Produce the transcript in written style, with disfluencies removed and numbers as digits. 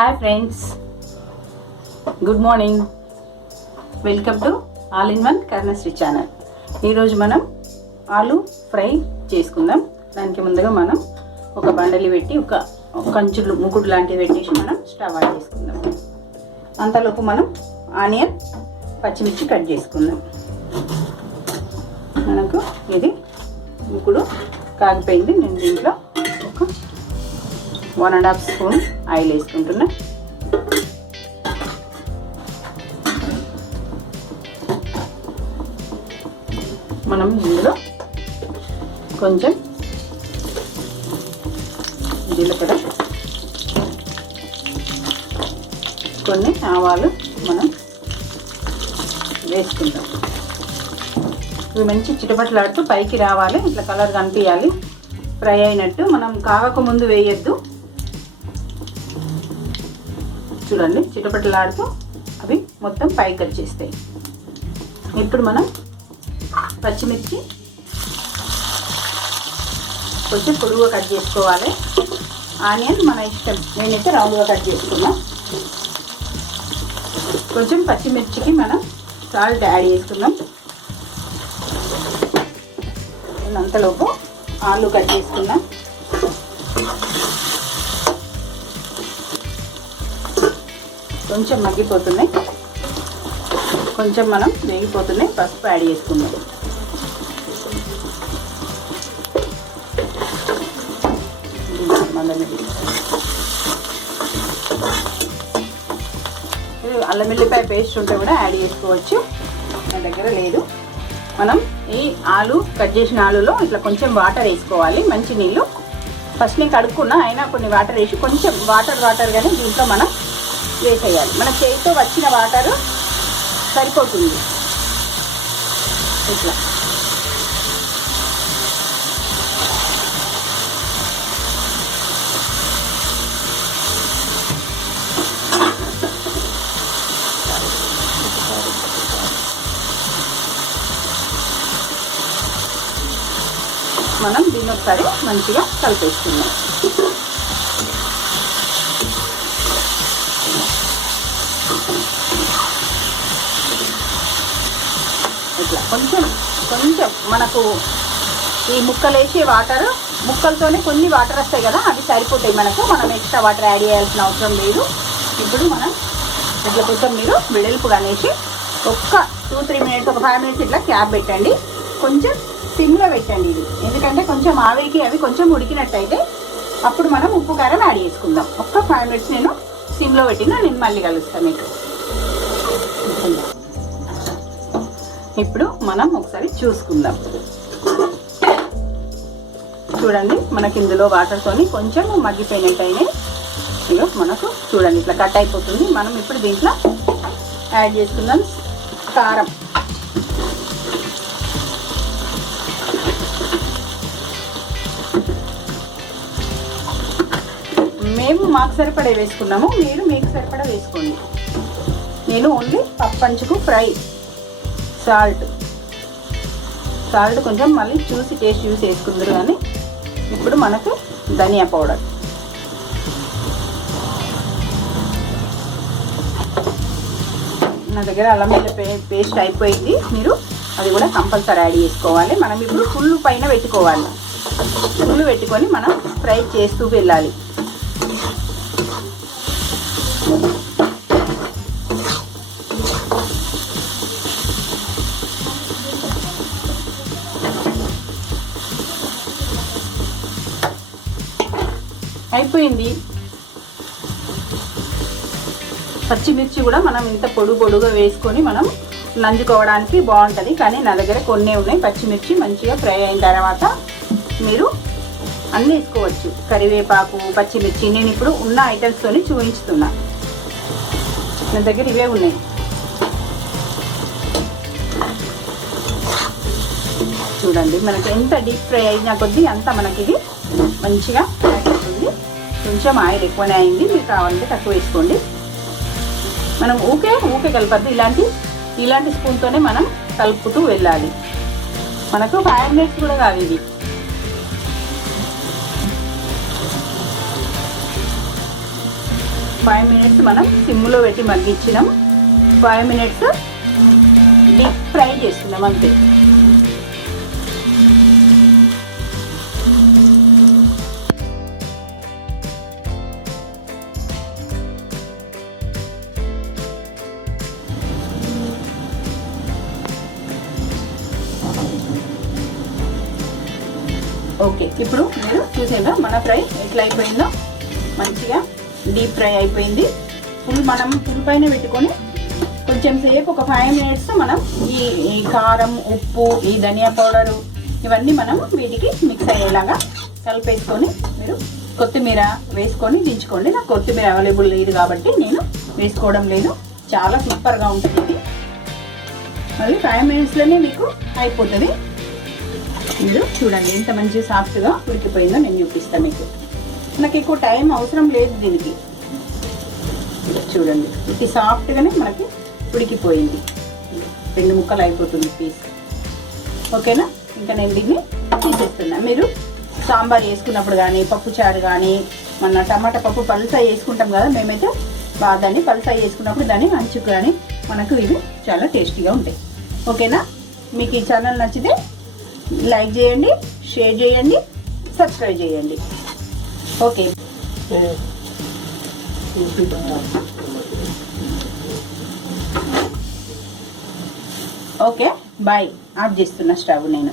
Hi friends, good morning. Welcome to all in one Karnasri channel. ఈరోజు మనం ఆలు fry చేసుకుందాం. దానికి ముందుగా మనం ఒక బండలి పెట్టి ఒక కంచులు ముకుడు లాంటివి పెట్టేసి మనం స్టవ్ ఆన్ చేసుకుందాం. అంతలోపు మనం ఆనియన్ పచ్చిమిర్చి కట్ చేసుకుందాం. మనకు ఇది ముకుడు కాగిపోయింది. నేను దీంట్లో ఒక 1.5 స్పూన్ ఆయిల్ వేసుకుంటున్నా. మనం ఇందులో కొంచెం జీలకర్ర, కొన్ని ఆవాలు మనం వేసుకుంటాం. ఇవి మంచి చిటపట్లాడుతూ పైకి రావాలి, ఇట్లా కలర్ కనిపించాలి, ఫ్రై అయినట్టు. మనం కాగక ముందు వేయొద్దు. చూడండి, చిటపటలాడుతూ అవి మొత్తం పైకి వచ్చేస్తాయి. ఇప్పుడు మనం పచ్చిమిర్చి కొంచెం పొడుగుగా కట్ చేసుకోవాలి. ఆనియన్ మన ఇష్టం, నేనైతే రౌండ్గా కట్ చేసుకున్నా. కొంచెం పచ్చిమిర్చికి మనం సాల్ట్ యాడ్ చేసుకున్నాం. అంతలోపు ఆలు కట్ చేసుకున్నా. కొంచెం మగ్గిపోతున్నాయి, కొంచెం మనం వేగిపోతున్నాయి. పసుపు యాడ్ చేసుకుందాం. అల్లం వెల్లిపాయ పేస్ట్ ఉంటే కూడా యాడ్ చేసుకోవచ్చు, నా దగ్గర లేదు. మనం ఈ ఆలు కట్ చేసిన ఆలులో ఇట్లా కొంచెం వాటర్ వేసుకోవాలి, మంచి నీళ్ళు. ఫస్ట్ నేను కడుక్కున్నా, అయినా కొన్ని వాటర్ వేసి కొంచెం వాటర్గానే దీంట్లో మనం వేసేయాలి. మన చేతితో వచ్చిన వాటర్ సరిపోతుంది. ఇట్లా మనం దీన్ని ఒకసారి మంచిగా కలిపేసుకుందాం. ఇట్లా కొంచెం మనకు ఈ ముక్కలు వేసే వాటర్, ముక్కలతోనే కొన్ని వాటర్ వస్తాయి కదా, అవి సరిపోతాయి మనకు. మనం ఎక్స్ట్రా వాటర్ యాడ్ చేయాల్సిన అవసరం లేదు. ఇప్పుడు మనం ఇట్లా కొంచెం మీరు వెడల్పుగా అనేసి ఒక్క 2-3 మినిట్స్, ఒక 5 మినిట్స్ ఇట్లా క్యాప్ పెట్టండి. కొంచెం సిమ్లో పెట్టండి ఇది, ఎందుకంటే కొంచెం ఆవిరికి అవి కొంచెం ఉడికినట్టయితే అప్పుడు మనం ఉప్పు కారం యాడ్ చేసుకుందాం. ఒక్క 5 మినిట్స్ నేను సిమ్లో పెట్టినా, నేను మళ్ళీ కలుస్తాను మీకు. ఇప్పుడు మనం ఒకసారి చూసుకుందాం. చూడండి, మనకి ఇందులో వాటర్తోని కొంచెం మగ్గిపోయినట్టయినాయి. ఇక మనకు చూడండి ఇట్లా కట్ అయిపోతుంది. మనం ఇప్పుడు దీంట్లో యాడ్ చేసుకుందాం కారం. మేము మాకు సరిపడే వేసుకున్నాము, మీరు మీకు సరిపడా వేసుకోండి. నేను ఓన్లీ పప్పంచుకు ఫ్రై సాల్ట్ కొంచెం మళ్ళీ టేస్ట్ చూసి వేసుకుందరు. కానీ ఇప్పుడు మనకు ధనియా పౌడర్, నా దగ్గర అల్లం వెల్లుల్లి పేస్ట్ అయిపోయింది. మీరు అది కూడా కంపల్సరీ యాడ్ చేసుకోవాలి. మనం ఇప్పుడు ఫుల్ పైన పెట్టుకోవాలి. ఫుల్ పెట్టుకొని మనం ఫ్రై చేస్తూ వెళ్ళాలి. అయిపోయింది. పచ్చిమిర్చి కూడా మనం ఇంత పొడుగా వేసుకొని మనం నంజుకోవడానికి బాగుంటుంది. కానీ నా దగ్గర కొన్ని ఉన్నాయి పచ్చిమిర్చి. మంచిగా ఫ్రై అయిన తర్వాత మీరు అన్నీ వేసుకోవచ్చు, కరివేపాకు, పచ్చిమిర్చి. నేను ఇప్పుడు ఉన్న ఐటమ్స్తోని చూపించుతున్నా, నా దగ్గర ఇవే ఉన్నాయి. చూడండి, మనకి ఎంత డీప్ ఫ్రై అయినా కొద్దీ అంత మనకి ఇది మంచిగా ఫ్రై అవుతుంది. కొంచెం ఆయిల్ ఎక్కువనే అయింది, మీరు కావాలంటే తక్కువ వేసుకోండి. మనం ఊకే కలపద్దు, ఇలాంటి స్పూన్తోనే మనం కలుపుతూ వెళ్ళాలి. మనకు 5 మినిట్స్ కూడా కాదు ఇది. 5 మినిట్స్ మనం సిమ్లో పెట్టి మగ్గించినాం. 5 మినిట్స్ డీప్ ఫ్రై చేస్తున్నాం అంతే. ఓకే, ఇప్పుడు మీరు చూసేదా మన ఫ్రై ఎట్లా అయిపోయిందో. మంచిగా డీప్ ఫ్రై అయిపోయింది. మనం ఫుల్ పైన పెట్టుకొని కొంచెం సేపు ఒక 5 మినిట్స్ మనం ఈ కారం, ఉప్పు, ఈ ధనియా పౌడరు ఇవన్నీ మనం వీటికి మిక్స్ అయ్యేలాగా కలిపేసుకొని మీరు కొత్తిమీర వేసుకొని దించుకోండి. నాకు కొత్తిమీర అవైలబుల్ లేదు కాబట్టి నేను వేసుకోవడం లేదు. చాలా సూపర్గా ఉంటుంది ఇది. మళ్ళీ 5 మినిట్స్లోనే మీకు అయిపోతుంది. మీరు చూడండి ఎంత మంచి సాఫ్ట్గా ఉడికిపోయిందో నేను చూపిస్తాను మీకు. నాకు ఎక్కువ టైం అవసరం లేదు దీనికి. చూడండి ఇది సాఫ్ట్గానే మనకి ఉడికిపోయింది. 2 ముక్కలు అయిపోతుంది పీస్. ఓకేనా, ఇంకా నేను దీన్ని తీసేస్తున్నా. మీరు సాంబార్ వేసుకున్నప్పుడు కానీ, పప్పు చారు కానీ, మన టమాటా పప్పు పలుసా వేసుకుంటాం కదా, మేమైతే దాన్ని పలుసా వేసుకున్నప్పుడు దాన్ని అంచుకు కానీ మనకు ఇవి చాలా టేస్టీగా ఉంటాయి. ఓకేనా, మీకు ఈ ఛానల్ నచ్చితే లైక్ చేయండి, షేర్ చేయండి, సబ్స్క్రైబ్ చేయండి. Okay, okay bye. ఆఫ్ చేస్తున్నా స్టవ్ నేను.